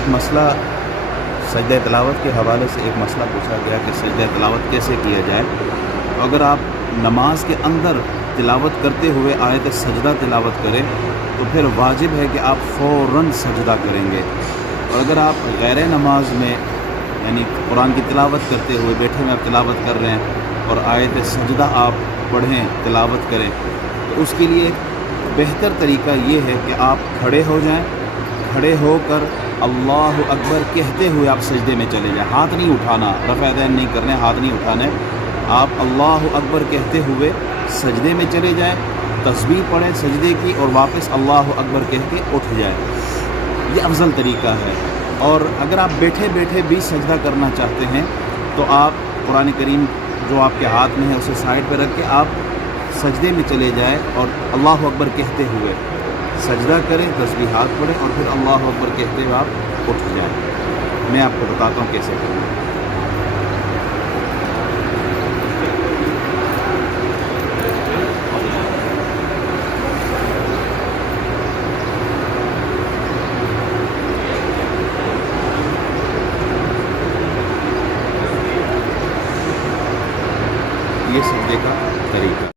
ایک مسئلہ سجدہ تلاوت کے حوالے سے ایک مسئلہ پوچھا گیا کہ سجدہ تلاوت کیسے کیا جائے. اگر آپ نماز کے اندر تلاوت کرتے ہوئے آیت سجدہ تلاوت کریں تو پھر واجب ہے کہ آپ فوراً سجدہ کریں گے. اور اگر آپ غیر نماز میں یعنی قرآن کی تلاوت کرتے ہوئے بیٹھے میں آپ تلاوت کر رہے ہیں اور آیت سجدہ آپ پڑھیں تلاوت کریں تو اس کے لیے بہتر طریقہ یہ ہے کہ آپ کھڑے ہو جائیں. کھڑے ہو کر اللہ اکبر کہتے ہوئے آپ سجدے میں چلے جائیں. ہاتھ نہیں اٹھانا، رفع یدین نہیں کرنے، ہاتھ نہیں اٹھانے. آپ اللہ اکبر کہتے ہوئے سجدے میں چلے جائیں، تسبیح پڑھیں سجدے کی اور واپس اللہ اکبر کہہ کے اٹھ جائیں. یہ افضل طریقہ ہے. اور اگر آپ بیٹھے بیٹھے بھی سجدہ کرنا چاہتے ہیں تو آپ قرآن کریم جو آپ کے ہاتھ میں ہے اسے سائڈ پہ رکھ کے آپ سجدے میں چلے جائیں اور اللہ اکبر کہتے ہوئے سجدہ کریں، تسبیحات پڑھیں اور پھر اللہ اکبر کہتے ہوئے آپ اٹھ جائیں. میں آپ کو بتاتا ہوں کیسے کریں. یہ سجدے کا طریقہ